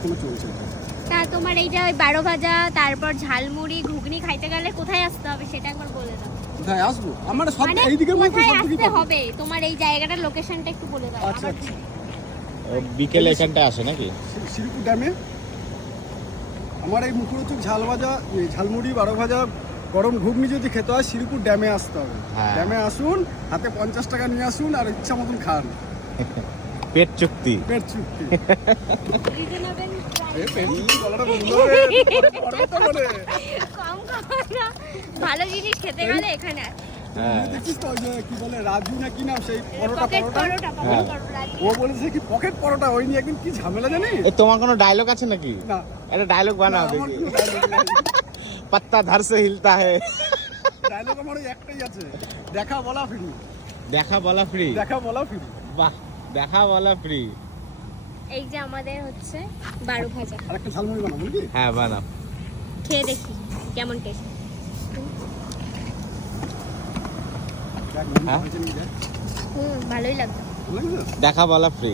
এখনো চলছে। তা তোমার এইটা ওই 12 ভাজা তারপর ঝালমুড়ি ঘুগনি খাইতে গেলে কোথায় আসতে হবে সেটা একবার বলে দাও। কোথায় আসবো? আমার সব মানে এইদিকের মধ্যে কোথায় সব আসতে হবে তোমার এই জায়গাটার লোকেশনটা একটু বলে দাও। আচ্ছা আবার আচ্ছা। বিকেলে এখানটায় আসে নাকি? শ্রীপুর ড্যামে আমার এই মুখরোচক ঝাল ভাজা, ঝালমুড়ি, 12 ভাজা, গরম ঘুগনি যদি খেতে হয় শ্রীপুর ড্যামে আসতে হবে। হ্যাঁ। ড্যামে আসুন, হাতে 50 টাকা নিয়ে আসুন আর ইচ্ছা মতন খান। পেট চুক্তি। পেট চুক্তি। রিজনেবল এ পেট চুক্তি গলাটা বন্ধ হয়ে পড়বে তো মনে। কম কম না, ভালো জিনিস খেতে গেলে এখানে আসে। হ্যাঁ। দেখছিস তো ওই যে কি বলে রাজু না কি নাম সেই পরোটা পকেট পরোটা পরোটা হ্যাঁ। পকেট পরোটা। ও বলেছে কি পকেট পরোটা, ওই নিয়ে একদিন কি ঝামেলা জানিস? এ তোমার কোনো ডায়লগ আছে নাকি? না একটা ডায়লগ বানাও আমার দেখি। কোনো dialogue নেই। पत्ता धर से हिलता है। ডায়লগ আমার ওই একটাই আছে, দেখা বলা ফ্রি। দেখা বলা ফ্রি। দেখা বলা ফ্রি। বাহ, দেখা বলা ফ্রি। এই যে আমাদের হচ্ছে 12 ভাজা, আর একটা ঝালমুড়ি বানাবো নাকি? হ্যাঁ বানাও। খেয়ে দেখি কেমন টেস্ট। দেখ, মন হ্যাঁ? হয়েছে নাকি দেখ। ভালোই লাগবে। ভালো লাগছে তো? দেখা বলা ফ্রি।